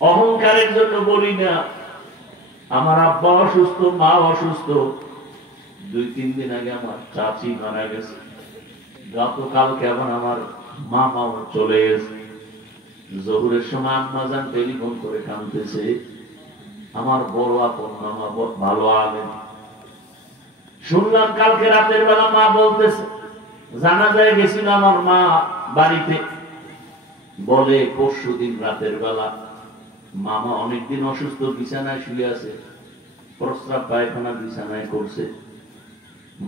অহংকারের জন্য বলি না। আমার আব্বা অসুস্থ, মা অসুস্থ, 2-3 দিন আগে আমার চাচি মারা গেছে, গতকালকে আবার আমার মামাও চলে গেছে। জোহরের সময় আম্মা যান টেলিফোন করে কাঁদতেছে, আমার বড় আপন মামা ভালো আলেন। শুনলাম কালকে রাতের বেলা মা বলতেছে, জানাজায় গেছিল আমার মা বাড়িতে, বলে পরশুদিন রাতের বেলা মামা অনেকদিন অসুস্থ, বিছানায় শুয়ে আছে, প্রস্রাব পায়খানা বিছানায় করছে।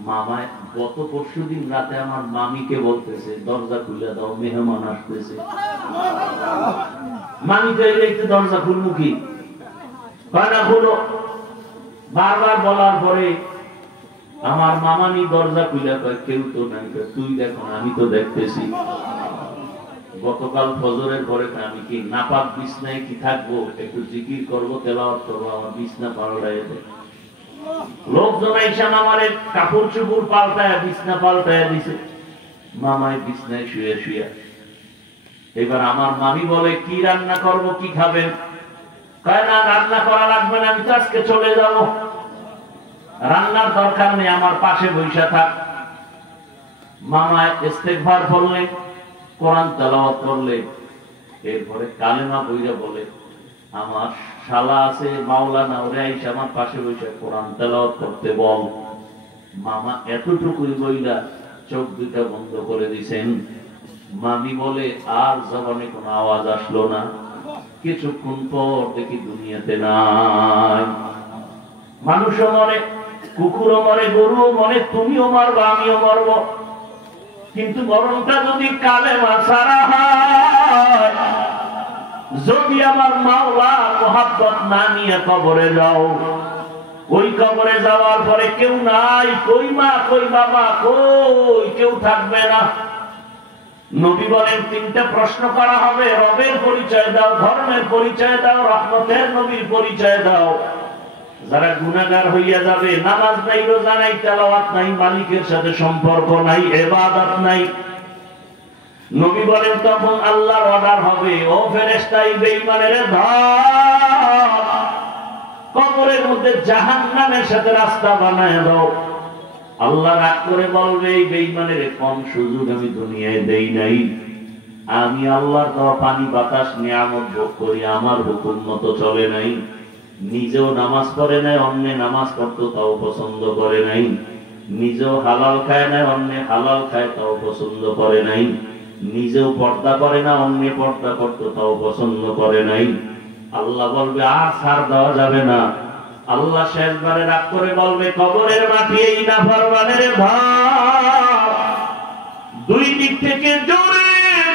মামা গত পরশুদিন রাতে আমার মামিকে বলতেছে, দরজা খুলে দাও, মেহমান আসতেছে। মামি চাইলে একটু দরজা খুলবো কি, খুলো। বারবার বলার পরে আমার মামানি দরজা খুলে কয়, কেউ তো নাই। তুই দেখো, আমি তো দেখতেছি। গতকাল ফজরের পরে আমি কি নাপাক বিছনায় কি থাকবো, একটু জিকির করবো, তেলাওয়াত করবো, আমার বিছনা পাল্টায় দেয়। লোকজন এসে মামারে কাপড় চুপড় পাল্টায়, বিছনা পাল্টায় দিছে। মামায় বিছনায় শুয়ে শুয়ে। এবার আমার মামি বলে, কি রান্না করব, কি খাবেন? কয় না, রান্না করা লাগবে না, আমি তো আজকে চলে যাব, রান্নার দরকার নেই, আমার পাশে বৈশা থাক। মামা ইস্তেগফার পড়লেন, কোরআন তেলাওয়াত করলেন, এরপরে কালেমা বইরা বলে, আমার শালা আছে মাওলানা, ওরে আইসা আমার পাশে বসে কোরআন তেলাওয়াত করতে বল। মামা এতটুকুই বইলা চোখ দুটা বন্ধ করে দিছেন। মামি বলে, আর জবানে কোনো আওয়াজ আসলো না। কিছুক্ষণ পর দেখি দুনিয়াতে নাই। মানুষও মরে, কুকুরও মরে, গরুও মরে, তুমিও মরবা, আমিও মরব। কিন্তু মরণটা যদি কালেমা ছাড়া হয়, যদি আমার মাওলা মোহাব্বত না নিয়ে কবরে যাও, ওই কবরে যাওয়ার পরে কেউ নাই, কই মা, কই বাবা, কই কেউ থাকবে না। নবী বলেন, 3টা প্রশ্ন করা হবে, রবের পরিচয় দাও, ধর্মের পরিচয় দাও, রহমতের নবীর পরিচয় দাও। যারা গুনাহগার হইয়া যাবে, নামাজ নাই, রোজা নাই, তেলাওয়াত নাই, মালিকের সাথে সম্পর্ক নাই, ইবাদত নাই, নবী বলেন তখন আল্লাহর অর্ডার হবে, ও ফেরেশতা, এই বেঈমানের ধর, কবরের মধ্যে জাহান্নামের সাথে রাস্তা বানায় দাও। আল্লাহ রাগ করে বলবে, এই বেঈমানের কম সুযোগ আমি দুনিয়ায় দেই নাই। আমি আল্লাহর দেওয়া পানি বাতাস নিয়ামত ভোগ করি, আমার হুকুম মতো চলে নাই। নিজেও নামাজ পড়ে নাই, অন্য নামাজ পড়তো তাও পছন্দ করে নাই। নিজেও হালাল খায় নাই, অন্য হালাল খায় তাও পছন্দ করে নাই। নিজেও পর্দা করে না, অন্য পর্দা করতো তাও পছন্দ করে নাই। আল্লাহ বলবে, আর ছাড় দেওয়া যাবে না। আল্লাহ শেষবারে রাগ করে বলবে, কবরের মাটি এই নাফরমানের ভার, 2 দিক থেকে জোরে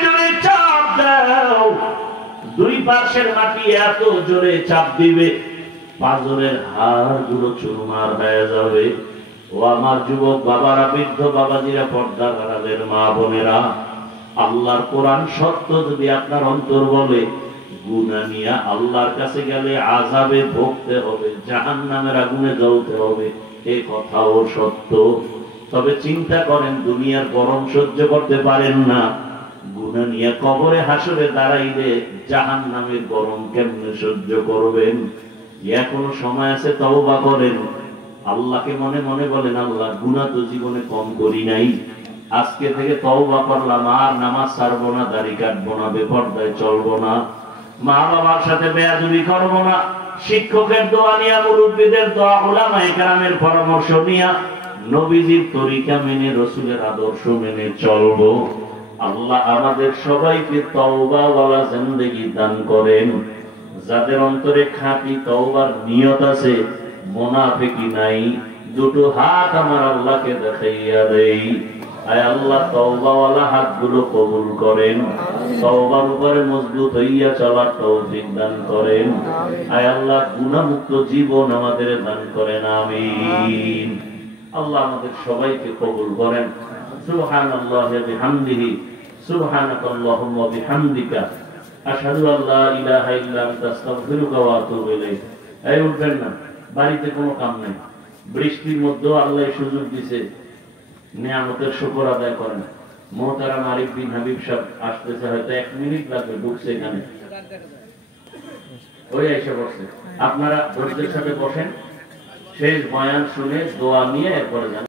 জোরে চাপ দাও। 2 পার্শ্বের মাটি এত জোরে চাপ দিবে, পাঁজরের হাড়গুলো চুরমার হয়ে যাবে। ও আমার যুবক বাবারা, বৃদ্ধ বাবাজিরা, পর্দার আড়ালের মা বোনেরা, আল্লাহর কোরআন সত্য যদি আপনার অন্তর বলে, গুনাহ নিয়ে আল্লাহর কাছে গেলে আযাবে ভুগতে হবে, জাহান্নামের আগুনে জ্বলতে হবে, এই কথাও সত্য। তবে চিন্তা করেন, দুনিয়ার গরম সহ্য করতে পারেন না, গুনাহ নিয়ে কবরে হাসরে দাঁড়াইলে জাহান্নামের গরম কেমনে সহ্য করবেন? এখনো সময় আছে, তওবা করেন। আল্লাহকে মনে মনে বলেন, আল্লাহ গুনাহ তো জীবনে কম করি নাই, আজকে থেকে তওবা করলাম, আর নামাজ ছাড়বো না, দাড়ি কাটবো না, বেপরদায় চলবো না, মা বাবার সাথে বেয়াদবি করবো না, শিক্ষকের দোয়া নিয়া, মুরব্বীদের দোয়া, উলামায়ে কেরামের পরামর্শ নিয়া, নবীজির তরিকা মেনে, রাসূলের আদর্শ মেনে চলবো। আল্লাহ আমাদের সবাইকে তওবাওয়ালা জিন্দেগি দান করেন। যাদের অন্তরে খাঁটি তওবার নিয়ত আছে, মুনাফিকি নাই, 2 হাত আমার আল্লাহকে দেখাইয়া দেই। আয় আল্লাহ, তওবাওয়ালা হাতগুলো কবুল করেন, তওবার উপরে মজবুত হইয়া চলার তৌফিক দান করেন। আয় আল্লাহ, গুনাহমুক্ত জীবন আমাদের দান করেন, আমিন। আল্লাহ আমাদের সবাইকে কবুল করেন। সুবহানাল্লাহি ওয়া বিহামদিহি, সুবহানাকাল্লাহুম্মা ওয়া বিহামদিকা, আশহাদু আল্লা ইলাহা ইল্লা আনতা, আস্তাগফিরুকা ওয়া আতুবু ইলাইক। এই উঠবেন না, বাড়িতে কোনো কাম নাই, বৃষ্টির মধ্যেও আল্লাহ সুযোগ দিয়েছে, নিয়ামতের শুকর আদায় করেন। মোহতারাম আরিফ বিন হাবিব সাহেব আসতেছে, হয়তো 1 মিনিট লাগবে, ঢুকছে এখানে। ওই এসে বসে। আপনারা ধৈর্যের সাথে বসেন, শেষ বয়ান শুনে দোয়া নিয়ে এরপরে যান।